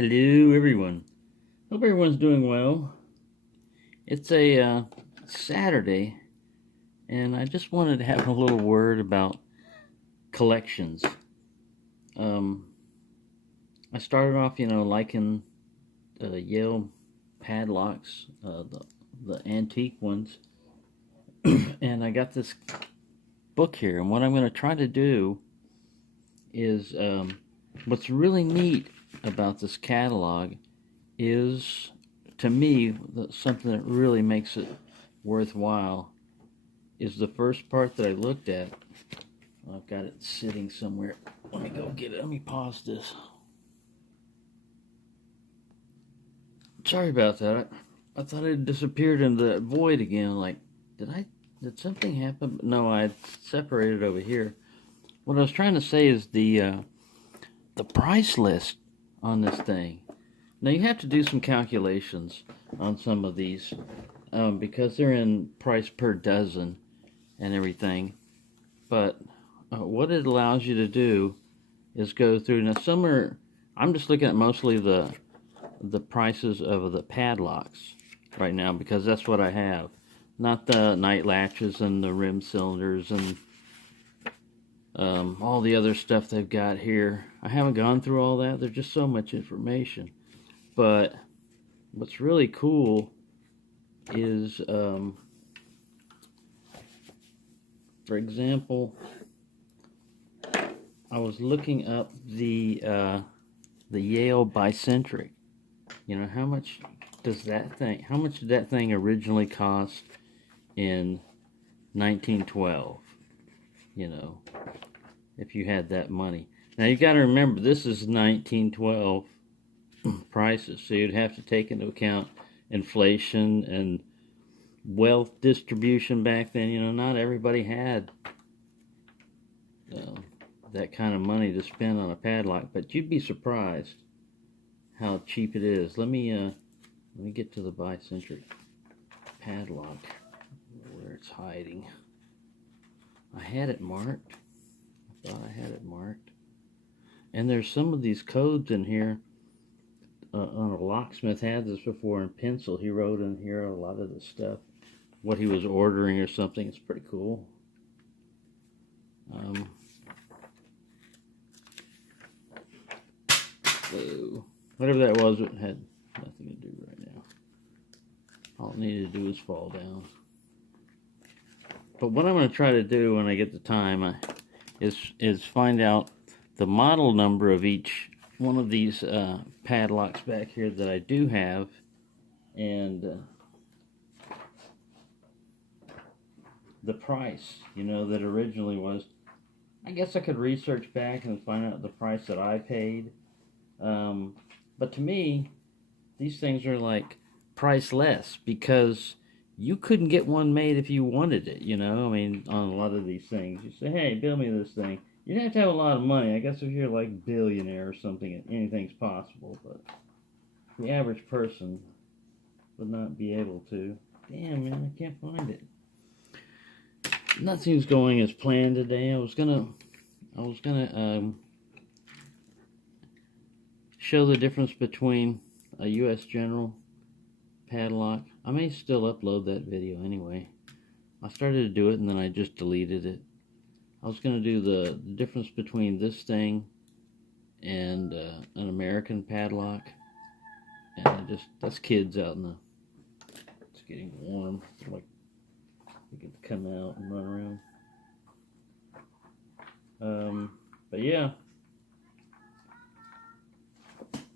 Hello, everyone. Hope everyone's doing well. It's a Saturday, and I just wanted to have a little word about collections. Um, I started off, liking Yale padlocks, the antique ones, and I got this book here. And what I'm going to try to do is what's really neat about this catalog is, to me, something that really makes it worthwhile is the first part that I looked at. I've got it sitting somewhere. Let me go get it. Let me pause this. Sorry about that. I thought it disappeared into the void again. Like, did something happen? No, I separated over here. What I was trying to say is the price list on this thing. Now you have to do some calculations on some of these because they're in price per dozen and everything. But what it allows you to do is go through. Now some are, I'm just looking at mostly the prices of the padlocks right now because that's what I have. Not the night latches and the rim cylinders and all the other stuff they've got here. I haven't gone through all that. There's just so much information. But what's really cool is, for example, I was looking up the Yale Bi-Centric. How much does that thing? How much did that thing originally cost in 1912? If you had that money. Now you got to remember, this is 1912 prices, so you'd have to take into account inflation and wealth distribution back then. Not everybody had that kind of money to spend on a padlock, but you'd be surprised how cheap it is. Let me get to the Bi-Centric padlock where it's hiding. I had it marked. I thought I had it marked. And there's some of these codes in here. A locksmith had this before in pencil. He wrote in here a lot of the stuff, what he was ordering or something. It's pretty cool. So whatever that was, it had nothing to do right now. All it needed to do was fall down. But what I'm going to try to do when I get the time is find out the model number of each one of these padlocks back here that I do have, and the price, that originally was. I guess I could research back and find out the price that I paid. But to me, these things are like priceless because you couldn't get one made if you wanted it, on a lot of these things. You say, hey, build me this thing. You'd have to have a lot of money. I guess if you're like billionaire or something, anything's possible, but the average person would not be able to. Damn, man, I can't find it. Nothing's going as planned today. I was gonna show the difference between a U.S. General padlock. I may still upload that video anyway. I started to do it and then I just deleted it. I was going to do the difference between this thing and an American padlock. And that's kids out in it's getting warm. It's like they get to come out and run around. But yeah.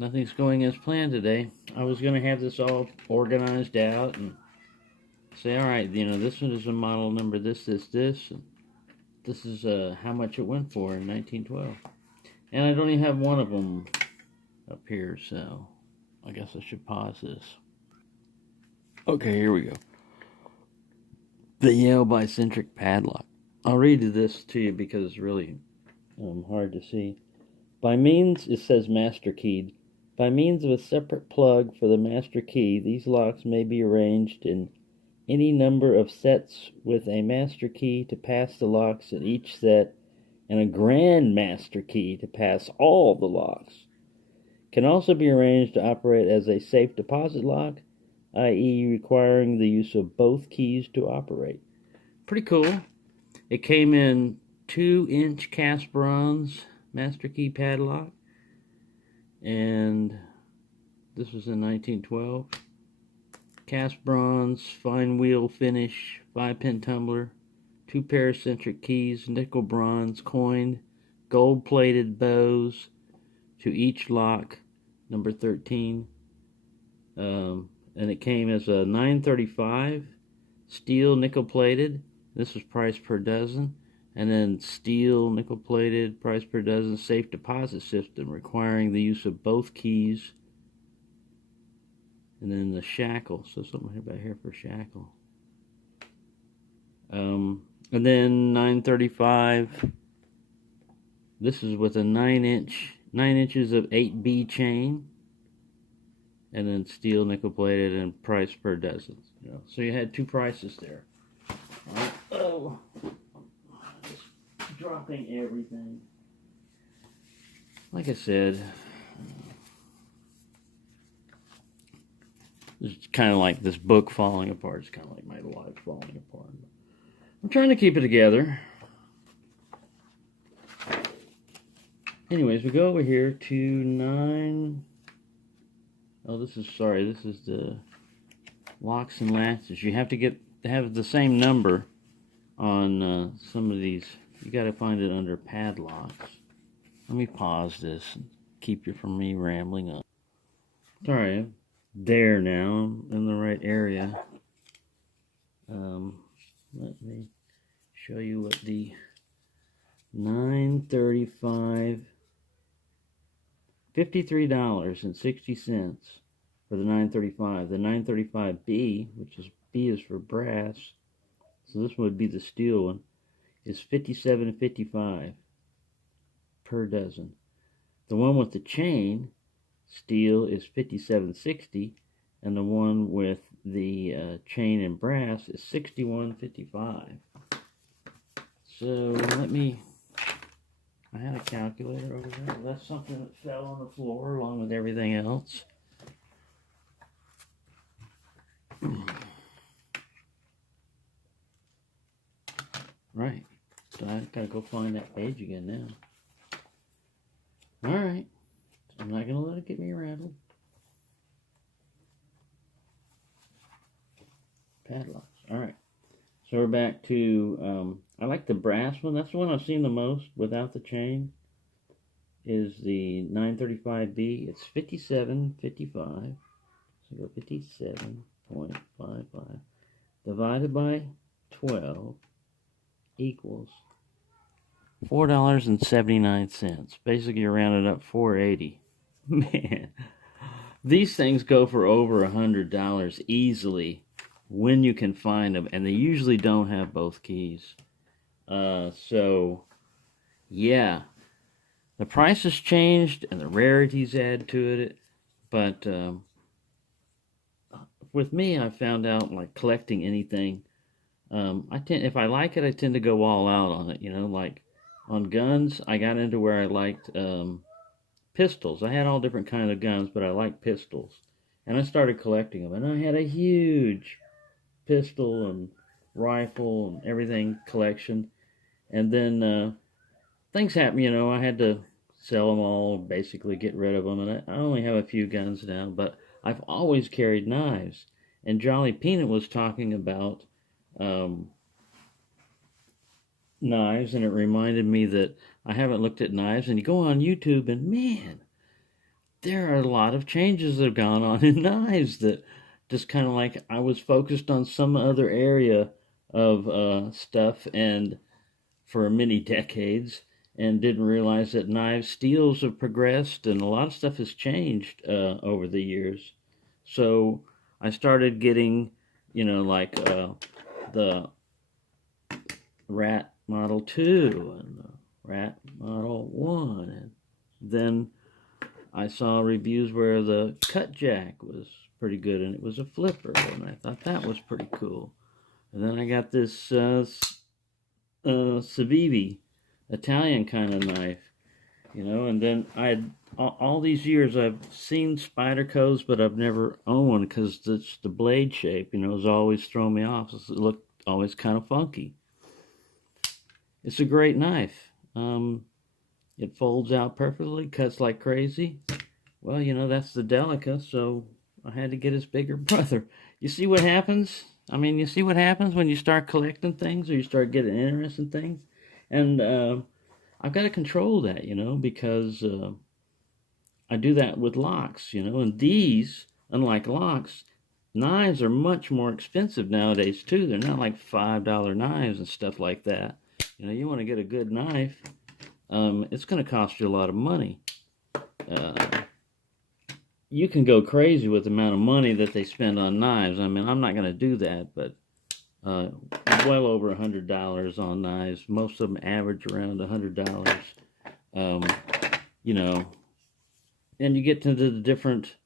Nothing's going as planned today. I was going to have this all organized out and say, all right, this one is a model number this, and this is how much it went for in 1912. And I don't even have one of them up here, so I guess I should pause this. Okay, here we go. The Yale Bi-Centric padlock. I'll read this to you because it's really hard to see. By means, it says master keyed. By means of a separate plug for the master key, these locks may be arranged in any number of sets with a master key to pass the locks in each set and a grand master key to pass all the locks. Can also be arranged to operate as a safe deposit lock, i.e. requiring the use of both keys to operate. Pretty cool. It came in 2-inch cast bronze master key padlock, and this was in 1912. Cast bronze, fine wheel finish, 5-pin tumbler, 2 paracentric keys, nickel bronze coined, gold-plated bows to each lock, number 13. And it came as a 935, steel nickel-plated. This was priced per dozen. And then steel nickel-plated, price per dozen, safe deposit system requiring the use of both keys. And then the shackle, so something about here for shackle. And then 935. This is with a 9 inches of 8B chain, and then steel nickel plated and price per dozen. You know, so you had 2 prices there. All right. Oh, just dropping everything. Like I said. It's kind of like this book falling apart. It's kind of like my life falling apart. I'm trying to keep it together. Anyways, we go over here to 9. Oh, this is the locks and latches. You have to have the same number on some of these. You got to find it under padlocks. Let me pause this and keep you from me rambling on. Sorry. There now, I'm in the right area. Let me show you what the 935, $53.60 for the 935. The 935B, which is B is for brass, so this one would be the steel one, is $57.55 per dozen. The one with the chain steel is $57.60, and the one with the chain and brass is $61.55. So I had a calculator over there. That's something that fell on the floor along with everything else. Right. So I gotta go find that page again now. Alright. I'm not going to let it get me rattled. Padlocks. Alright. So we're back to, I like the brass one. That's the one I've seen the most without the chain. Is the 935B. It's $57.55. So go 57.55 divided by 12 equals $4.79. Basically, rounded up $4.80. Man, these things go for over $100 easily when you can find them, and they usually don't have both keys. So, yeah, the price has changed and the rarities add to it. But with me, I found out like collecting anything. If I like it, I tend to go all out on it. You know, like on guns, I got into where I liked pistols. I had all different kinds of guns, but I liked pistols. And I started collecting them. And I had a huge pistol and rifle and everything collection. And then things happened, you know. I had to sell them all, basically get rid of them. And I only have a few guns now, but I've always carried knives. And Jolly Peanut was talking about knives, and it reminded me that I haven't looked at knives, and you go on YouTube and man, there are a lot of changes that have gone on in knives that just kind of like I was focused on some other area of stuff and for many decades and didn't realize that knives, steels have progressed and a lot of stuff has changed over the years. So I started getting, you know, like the Rat Model 2 and the Rat Model 1. And then I saw reviews where the cut jack was pretty good and it was a flipper, and I thought that was pretty cool. And then I got this Civivi Italian kind of knife, you know, and then I all these years I've seen Spydercos, but I've never owned one because it's the blade shape, has always thrown me off. It looked always kind of funky. It's a great knife. It folds out perfectly, cuts like crazy. Well, that's the Delica, so I had to get his bigger brother. You see what happens? I mean, you see what happens when you start collecting things or you start getting interested in things? And I've got to control that, because I do that with locks, and these, unlike locks, knives are much more expensive nowadays, too. They're not like $5 knives and stuff like that. You want to get a good knife, it's going to cost you a lot of money. You can go crazy with the amount of money that they spend on knives. I mean, I'm not going to do that, but well over $100 on knives. Most of them average around $100. And you get to the different,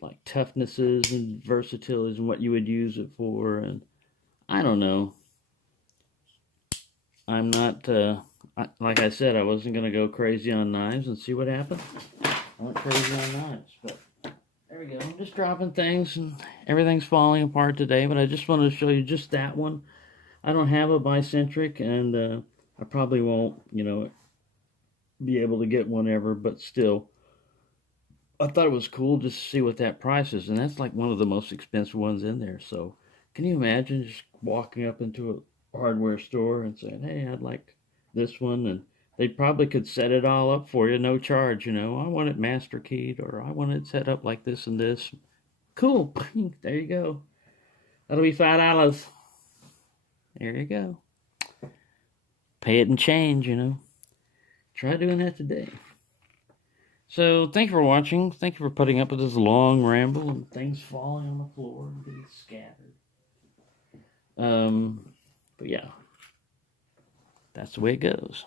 like toughnesses and versatilities and what you would use it for. And I don't know. I'm not, like I said, I wasn't going to go crazy on knives and see what happened. I went crazy on knives, but there we go. I'm just dropping things and everything's falling apart today, but I just wanted to show you just that one. I don't have a Bi-Centric, and I probably won't, be able to get one ever, but still, I thought it was cool just to see what that price is, and that's like one of the most expensive ones in there. So can you imagine just walking up into a hardware store and saying, hey, I'd like this one, and they probably could set it all up for you, no charge, I want it master keyed, or I want it set up like this and this. Cool. There you go. That'll be $5. There you go. Pay it in change, Try doing that today. So, thank you for watching. Thank you for putting up with this long ramble and things falling on the floor and being scattered. But yeah, that's the way it goes.